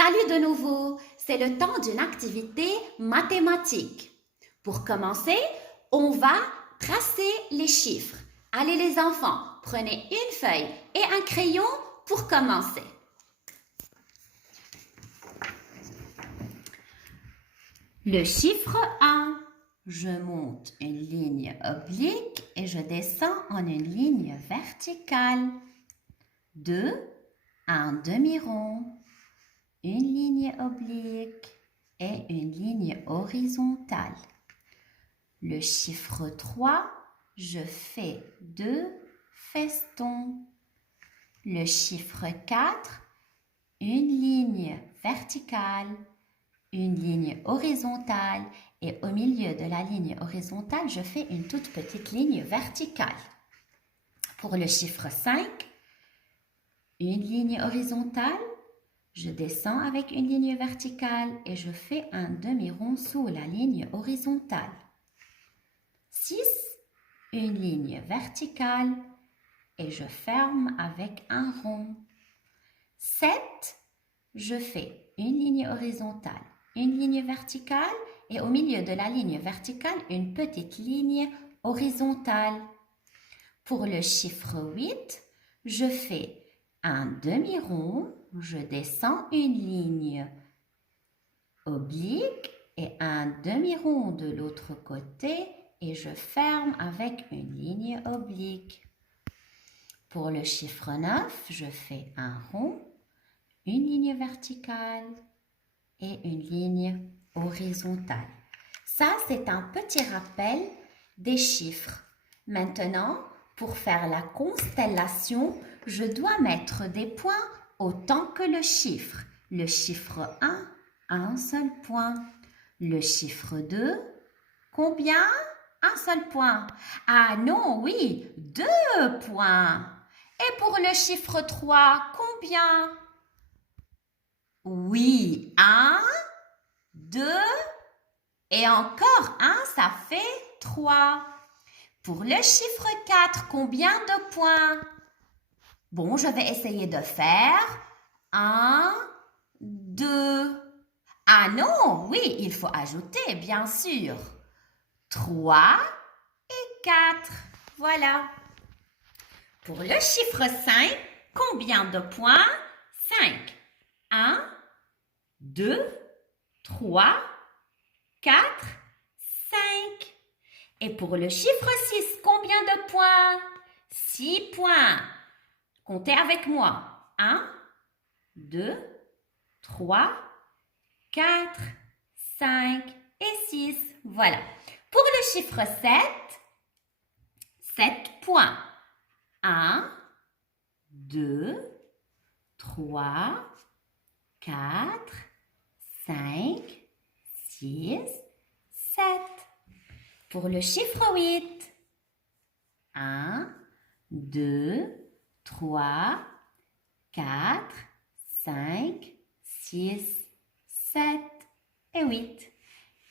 Salut de nouveau, c'est le temps d'une activité mathématique. Pour commencer, on va tracer les chiffres. Allez les enfants, prenez une feuille et un crayon pour commencer. Le chiffre 1, je monte une ligne oblique et je descends en une ligne verticale. 2, un demi-rond. Une ligne oblique et une ligne horizontale. Le chiffre 3, je fais 2 festons. Le chiffre 4, une ligne verticale, une ligne horizontale et au milieu de la ligne horizontale, je fais une toute petite ligne verticale. Pour le chiffre 5, une ligne horizontale, je descends avec une ligne verticale et je fais un demi-rond sous la ligne horizontale. 6, une ligne verticale et je ferme avec un rond. 7, je fais une ligne horizontale, une ligne verticale et au milieu de la ligne verticale, une petite ligne horizontale. Pour le chiffre 8, je fais un demi-rond, je descends une ligne oblique et un demi-rond de l'autre côté et je ferme avec une ligne oblique. Pour le chiffre 9, je fais un rond, une ligne verticale et une ligne horizontale. Ça, c'est un petit rappel des chiffres. Maintenant, pour faire la constellation, je dois mettre des points autant que le chiffre. Le chiffre 1, un seul point. Le chiffre 2, combien? Un seul point. Ah non, oui, 2 points. Et pour le chiffre 3, combien? Oui, 1, 2 et encore 1, ça fait 3. Pour le chiffre 4, combien de points? Bon, je vais essayer de faire 1, 2. Ah non, oui, il faut ajouter, bien sûr. 3 et 4. Voilà. Pour le chiffre 5, combien de points? 5. 1, 2, 3, 4, 5. Et pour le chiffre 6, combien de points? 6 points. Comptez avec moi. 1, 2, 3, 4, 5 et 6. Voilà. Pour le chiffre 7, 7 points. 1, 2, 3, 4, 5, 6, 7. Pour le chiffre 8, 1, 2, 3, 4, 5, 6, 7 et 8.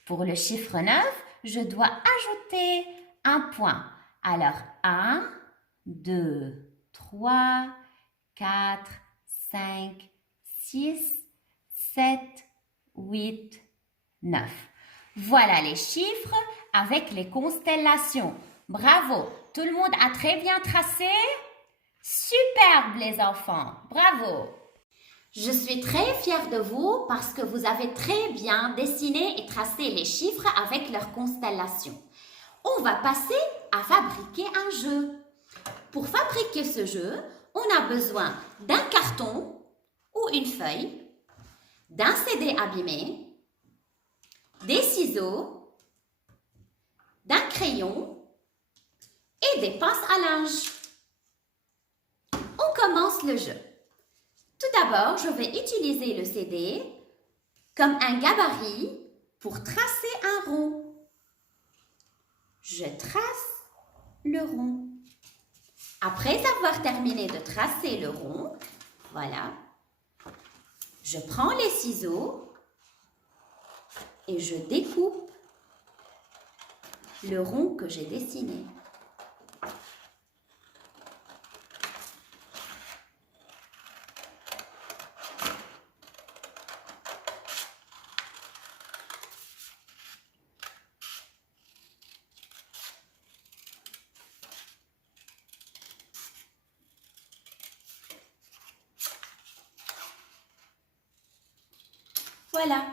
Pour le chiffre 9, je dois ajouter un point. Alors, 1, 2, 3, 4, 5, 6, 7, 8, 9. Voilà les chiffres avec les constellations. Bravo! Tout le monde a très bien tracé? Superbe les enfants! Bravo! Je suis très fière de vous parce que vous avez très bien dessiné et tracé les chiffres avec leurs constellations. On va passer à fabriquer un jeu. Pour fabriquer ce jeu, on a besoin d'un carton ou une feuille, d'un CD abîmé, des ciseaux, d'un crayon et des pinces à linge. On commence le jeu. Tout d'abord, je vais utiliser le CD comme un gabarit pour tracer un rond. Je trace le rond. Après avoir terminé de tracer le rond, voilà, je prends les ciseaux et je découpe le rond que j'ai dessiné. Voilà,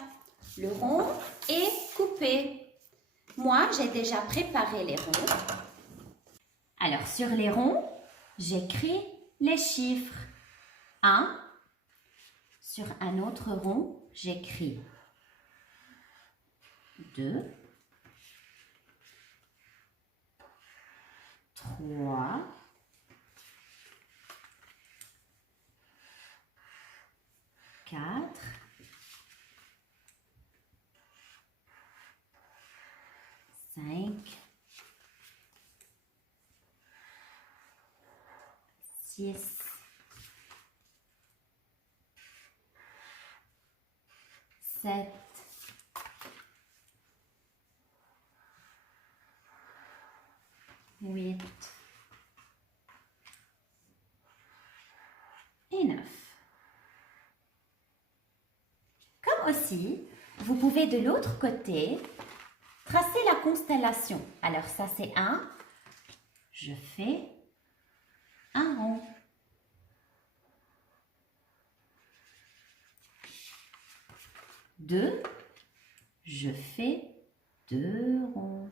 le rond est coupé. Moi, j'ai déjà préparé les ronds. Alors, sur les ronds, j'écris les chiffres. 1. Sur un autre rond, j'écris 2, 3, 4, 5, 6, 7, 8 et 9. Comme aussi, vous pouvez de l'autre côté tracer la constellation. Alors ça c'est 1, je fais un rond. 2, je fais 2 ronds.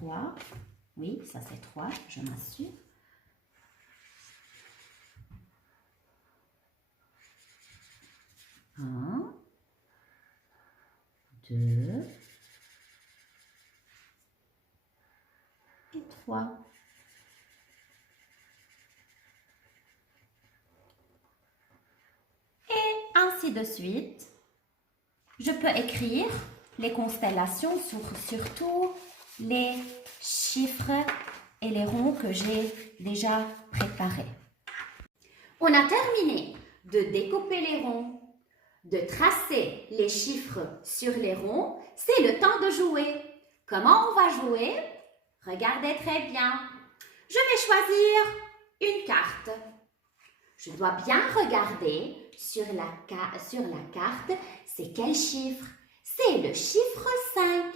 3, oui, ça c'est 3, je m'assure. 1, 2 et 3. Et ainsi de suite. Je peux écrire les constellations sur tous les chiffres et les ronds que j'ai déjà préparés. On a terminé de découper les ronds, de tracer les chiffres sur les ronds. C'est le temps de jouer. Comment on va jouer? Regardez très bien. Je vais choisir une carte. Je dois bien regarder sur la carte, c'est quel chiffre? C'est le chiffre 5.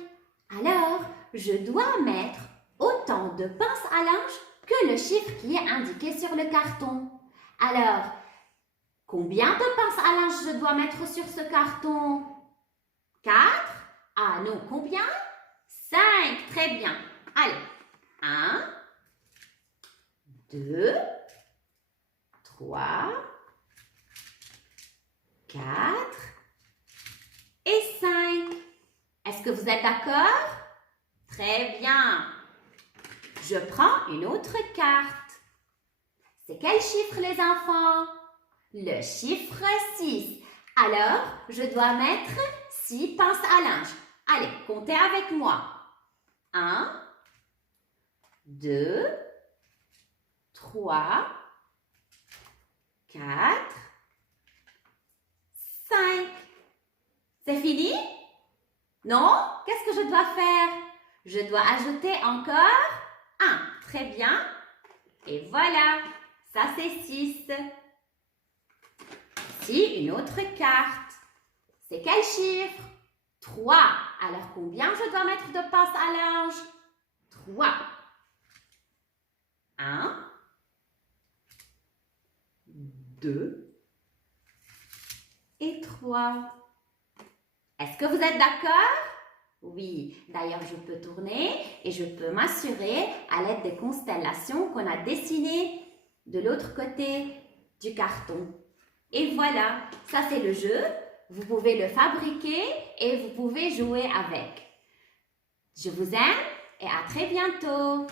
Alors, je dois mettre autant de pinces à linge que le chiffre qui est indiqué sur le carton. Alors, combien de pinces à linge je dois mettre sur ce carton? 4? Ah non, combien? 5, très bien. Allez, 1, 2, 3, 4 et 5. Est-ce que vous êtes d'accord? Très bien. Je prends une autre carte. C'est quel chiffre les enfants? Le chiffre 6. Alors, je dois mettre 6 pinces à linge. Allez, comptez avec moi. 1, 2, 3, 4, 5. C'est fini? Non? Qu'est-ce que je dois faire? Je dois ajouter encore 1. Très bien. Et voilà, ça c'est 6. Ici, une autre carte. C'est quel chiffre? 3. Alors, combien je dois mettre de pinces à linge? 3. 1, 2 et 3. Est-ce que vous êtes d'accord? Oui, d'ailleurs je peux tourner et je peux m'assurer à l'aide des constellations qu'on a dessinées de l'autre côté du carton. Et voilà, ça c'est le jeu. Vous pouvez le fabriquer et vous pouvez jouer avec. Je vous aime et à très bientôt.